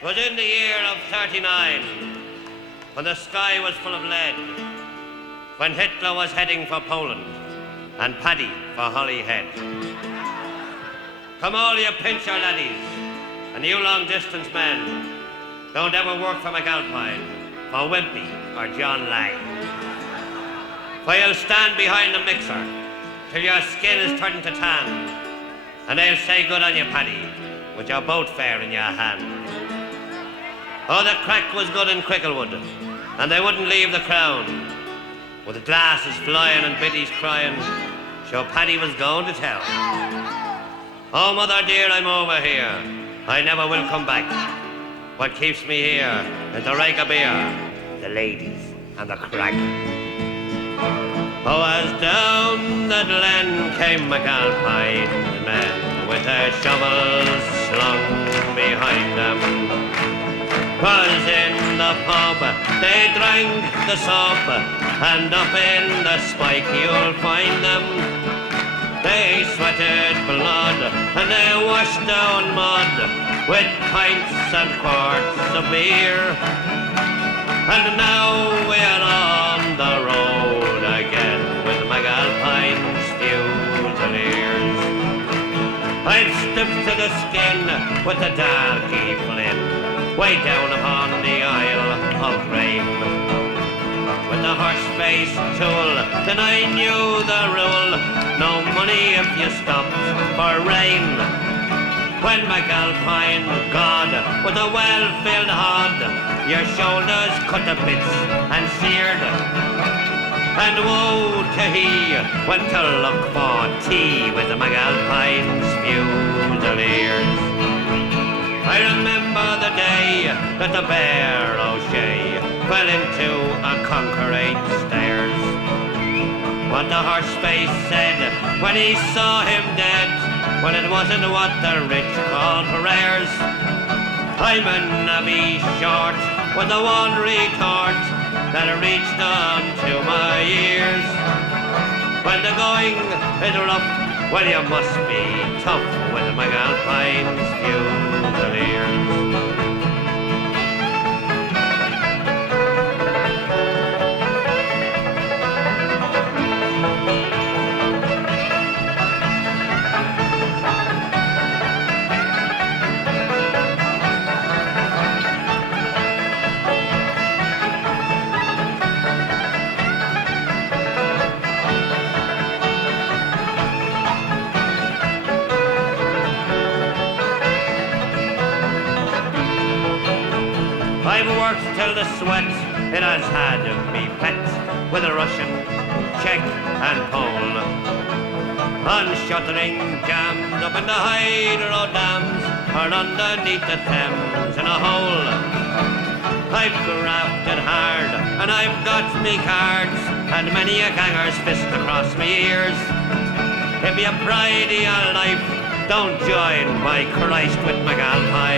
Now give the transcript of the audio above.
'Twas in the year of 39, when the sky was full of lead, when Hitler was heading for Poland, and Paddy for Holyhead. Come all you pincher laddies, and you long-distance men, don't ever work for McAlpine, for Wimpy or John Lang. For you'll stand behind the mixer till your skin is turned to tan, and they'll say good on you, Paddy, with your boat fare in your hand. Oh, the crack was good in Cricklewood, and they wouldn't leave the Crown. With the glasses flying and biddies crying, sure Paddy was going to tell. Oh, mother dear, I'm over here. I never will come back. What keeps me here is the rake of beer, the ladies, and the crack. Oh, as down the glen came McAlpine's men, with their shovels slung behind them. 'Twas in the pub, they drank the sub, and up in the spike you'll find them. They sweated blood, and they washed down mud, with pints and quarts of beer. And now we're on the road again, with McAlpine's Fusiliers. I'm stripped to the skin with the darky flint, way down upon the Isle of Rain. With the horse-faced tool, then I knew the rule, no money if you stopped for rain. When McAlpine, God, with a well-filled hod, your shoulders cut to bits and seared. And woe to he went to look for tea with the McAlpine's Fusiliers. I remember the day that the Bear O'Shea fell into a concrete stairs. What the horseface said when he saw him dead, well, it wasn't what the rich call prayers. I'm a navvy short with the one retort that reached on to my ears. When the going is rough, well, you must be tough with McAlpine's Fusiliers. I've worked till the sweat it has had of me pet, with a Russian, Czech and Pole. On shuttering jammed up in the hydro dams, or underneath the Thames in a hole. I've grafted hard, and I've got me cards, and many a ganger's fist across me ears. If you pride of your life, don't join, by Christ, with McAlpine.